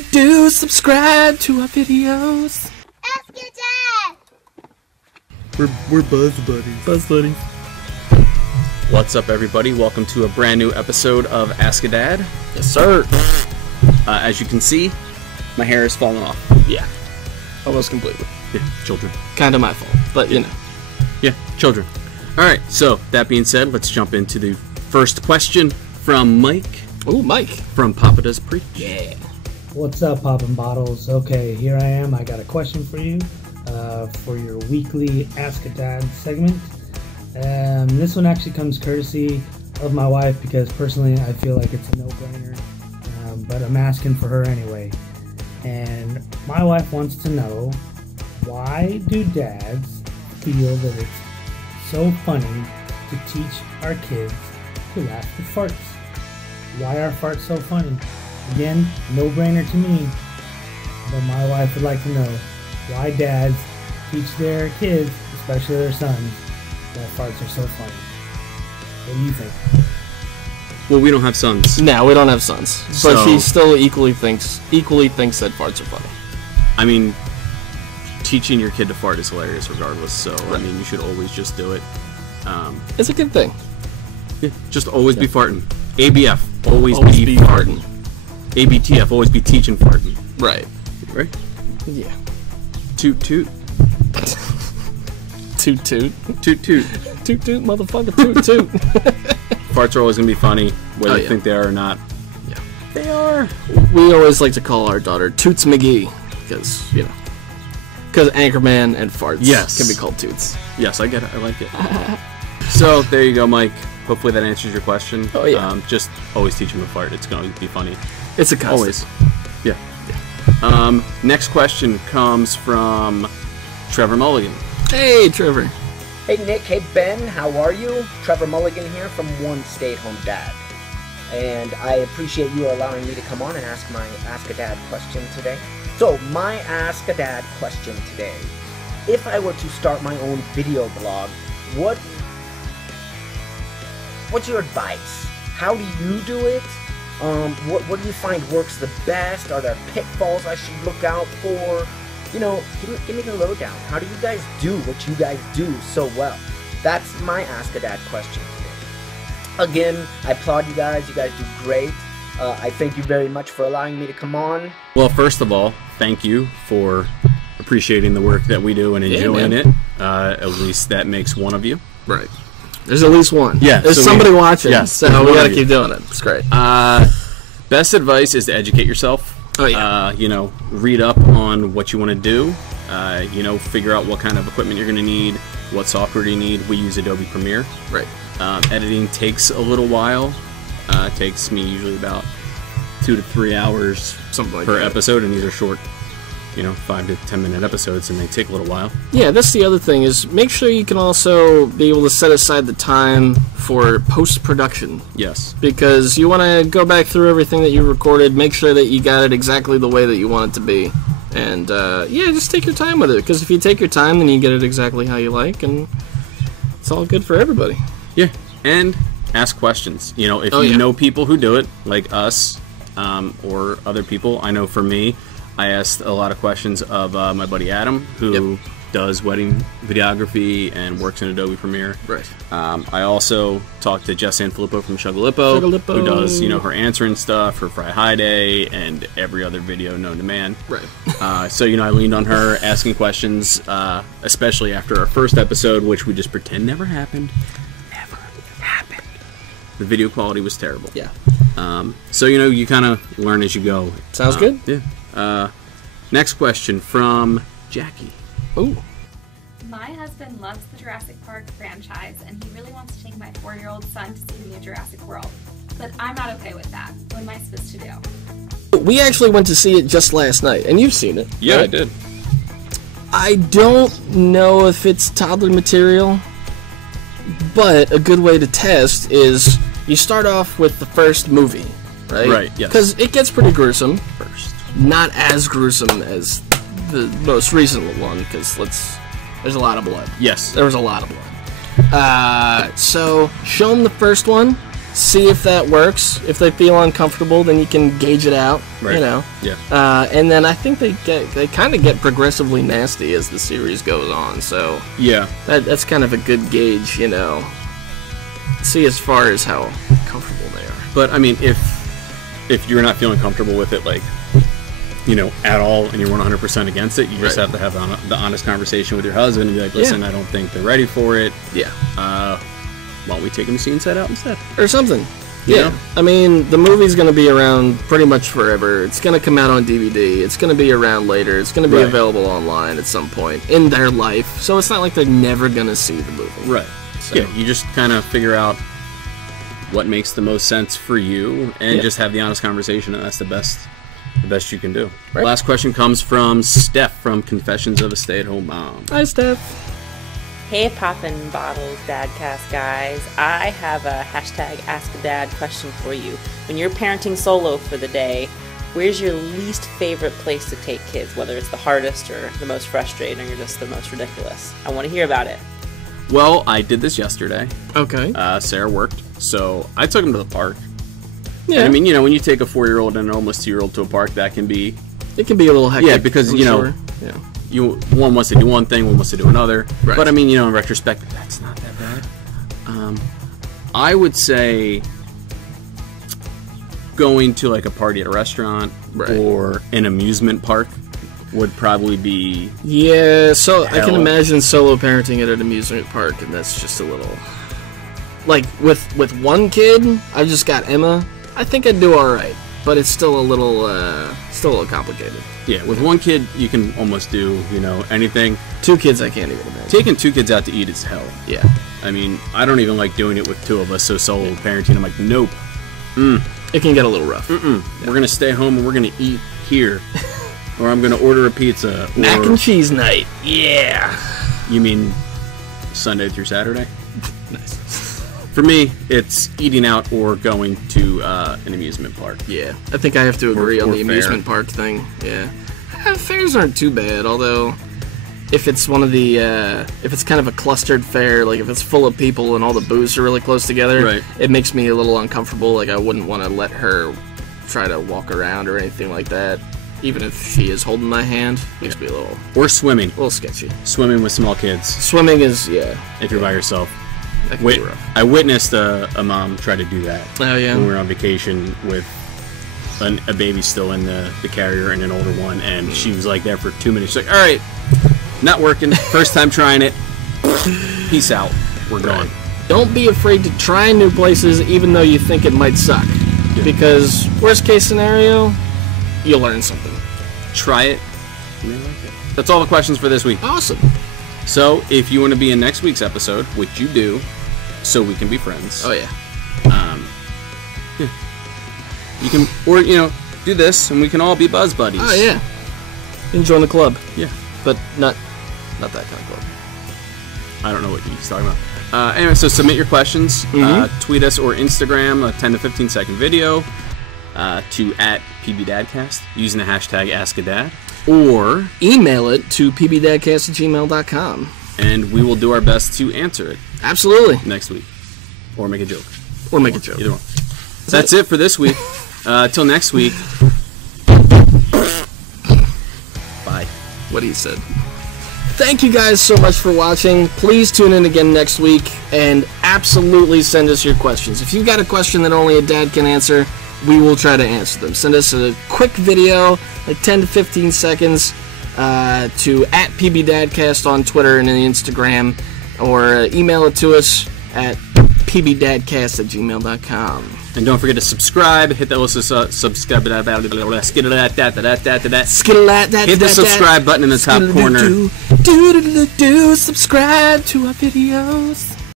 do subscribe to our videos. Ask your dad. We're Buzz Buddies. Buzz Buddies. What's up, everybody? Welcome to a brand new episode of Ask a Dad. Yes, sir. As you can see, my hair is falling off. Yeah. Almost completely. Yeah, children. Kind of my fault, but you know. Yeah, children. Alright, so that being said, let's jump into the first question from Mike. Ooh, Mike. From Papa Does Preach. Yeah. What's up, Poppin' Bottles? Okay, here I am. I got a question for you for your weekly Ask a Dad segment. This one actually comes courtesy of my wife because personally I feel like it's a no-brainer, but I'm asking for her anyway. And my wife wants to know, why do dads feel that it's so funny to teach our kids to laugh at farts? Why are farts so funny? Again, no-brainer to me, but my wife would like to know why dads teach their kids, especially their sons, that farts are so funny. What do you think? Well, we don't have sons. No, we don't have sons, So- but she still equally thinks that farts are funny. I mean, teaching your kid to fart is hilarious regardless, so, I mean, you should always just do it. It's a good thing. Yeah, just always be farting. ABF, always be farting. ABTF, always be teaching farting. Right. Right? Yeah. Toot toot. Toot toot. Toot toot. Toot toot, motherfucker, toot toot. Farts are always going to be funny, whether Oh, you yeah. think they are or not. Yeah. They are. We always like to call our daughter Toots McGee, because, you know, because Anchorman and farts Yes. can be called Toots. Yes, I get it. I like it. So, there you go, Mike. Hopefully that answers your question. Oh, yeah. Just always teach him to fart. It's going to be funny. It's a constant. Always. Yeah. Next question comes from Trevor Mulligan. Hey, Trevor. Hey Nick, hey Ben, how are you? Trevor Mulligan here from One Stay-at-Home Dad. And I appreciate you allowing me to come on and ask my Ask a Dad question today. So, my Ask a Dad question today. If I were to start my own video blog, what's your advice? How do you do it? What do you find works the best? Are there pitfalls I should look out for? You know, give me the lowdown. How do you guys do what you guys do so well? That's my Ask a Dad question today. Again, I applaud you guys. You guys do great. I thank you very much for allowing me to come on. Well, first of all, thank you for appreciating the work that we do and enjoying it. At least that makes one of you. Right. There's at least one. Yeah. There's so somebody watching, yes, so there's we one gotta of keep you. doing it. It's great. Best advice is to educate yourself. Oh, yeah. You know, read up on what you want to do. You know, figure out what kind of equipment you're going to need, what software do you need. We use Adobe Premiere. Right. Editing takes a little while. Takes me usually about 2 to 3 hours Something like per that. episode, and these are short, you know, 5 to 10 minute episodes, and they take a little while. Yeah, that's the other thing, is make sure you can also be able to set aside the time for post-production. Yes. Because you want to go back through everything that you recorded, make sure that you got it exactly the way that you want it to be. And, yeah, just take your time with it. Because if you take your time, then you get it exactly how you like, and it's all good for everybody. Yeah, and ask questions. You know, if Oh, you yeah. know people who do it, like us, or other people. I know for me, I asked a lot of questions of my buddy Adam, who does wedding videography and works in Adobe Premiere. Right. I also talked to Jess Sanfilippo from Sugarlippo, who does, you know, her answering stuff, her Fry High Day, and every other video known to man. Right. So, you know, I leaned on her asking questions, especially after our first episode, which we just pretend never happened. Never happened. The video quality was terrible. Yeah. So, you know, you kind of learn as you go. Sounds good. Yeah. Next question from Jackie. Ooh. My husband loves the Jurassic Park franchise, and he really wants to take my 4-year-old son to see the new Jurassic World. But I'm not okay with that. What am I supposed to do? We actually went to see it just last night, and you've seen it. Yeah, right? I did. I don't know if it's toddler material, but a good way to test is you start off with the first movie, right? Right, yes. Because it gets pretty gruesome. First. Not as gruesome as the most recent one, because there's a lot of blood. Yes. There was a lot of blood. So show them the first one, see if that works. If they feel uncomfortable, then you can gauge it out. Right. You know. Yeah. And then I think they kind of get progressively nasty as the series goes on. So Yeah. that's kind of a good gauge, you know. See as far as how comfortable they are. But I mean, if you're not feeling comfortable with it, like, you know, at all, and you're 100% against it, you just have to have the honest conversation with your husband and be like, listen, I don't think they're ready for it. Yeah. Why don't we take them to see Inside Out instead? Or something. You Yeah. know? I mean, the movie's going to be around pretty much forever. It's going to come out on DVD. It's going to be around later. It's going to be Right. available online at some point in their life. So it's not like they're never going to see the movie. Right. So, Yeah, you just kind of figure out what makes the most sense for you and just have the honest conversation, and that's the best you can do. Right. Last question comes from Steph from Confessions of a Stay-at-Home Mom. Hi, Steph. Hey Poppin Bottles Dadcast guys, I have a hashtag Ask a Dad question for you. When you're parenting solo for the day, where's your least favorite place to take kids? Whether it's the hardest or the most frustrating or just the most ridiculous. I want to hear about it. Well, I did this yesterday. Okay. Sarah worked, so I took him to the park. Yeah. And I mean, you know, when you take a 4-year-old and an almost 2-year-old to a park, that can be... It can be a little hectic. Yeah, because, I'm you know, sure. Yeah. one wants to do one thing, one wants to do another. Right. But I mean, you know, in retrospect, that's not that bad. I would say going to like a party at a restaurant or an amusement park would probably be... Yeah, so I can Hell. imagine solo parenting at an amusement park, and that's just a little... Like, with one kid, I've just got Emma, I think I'd do alright, but it's still a little complicated. Yeah, with one kid, you can almost do, you know, anything. 2 kids, I can't even imagine. Taking 2 kids out to eat is hell. Yeah. I mean, I don't even like doing it with 2 of us, so solo parenting, I'm like, nope. It can get a little rough. We're going to stay home and we're going to eat here. Or I'm going to order a pizza. Or, Mac and cheese night. Yeah. You mean Sunday through Saturday? Nice. For me, it's eating out or going to an amusement park. Yeah, I think I have to agree on or the amusement park thing. Yeah. Fairs aren't too bad, although if it's one of the, if it's kind of a clustered fair, like if it's full of people and all the booths are really close together, Right. it makes me a little uncomfortable. Like I wouldn't want to let her try to walk around or anything like that. Even if she is holding my hand, makes me a Or swimming. little sketchy. Swimming with small kids Swimming is, yeah, if you're by yourself. that can be rough. I witnessed a mom try to do that Oh, yeah. when we were on vacation with a baby still in the carrier and an older one, and she was like there for 2 minutes. She's like, all right, not working. First time trying it. Peace out. We're going. Don't be afraid to try new places even though you think it might suck. Yeah. Because worst case scenario, you'll learn something. Try it. You may like it. That's all the questions for this week. Awesome. So if you want to be in next week's episode, which you do, so we can be friends. Oh, yeah. Yeah. You can, or, you know, do this and we can all be buzz buddies. Oh, yeah. You can join the club. Yeah. But not that kind of club. I don't know what he's talking about. Anyway, so submit your questions. Tweet us or Instagram a 10 to 15 second video to @PBDadcast using the hashtag AskADad. Or Email it to pbdadcast@gmail.com. and we will do our best to answer it Absolutely. next week. Or make a joke. Or make a joke. Either one. That's it for this week. Till next week. Bye. What he said. Thank you guys so much for watching. Please tune in again next week and absolutely send us your questions. If you've got a question that only a dad can answer, we will try to answer them. Send us a quick video, like 10 to 15 seconds, to @PBDadcast on Twitter and Instagram, or email it to us at pbdadcast@gmail.com. And don't forget to subscribe. Hit that little subscribe. Hit the subscribe button in the top corner. Subscribe to our videos.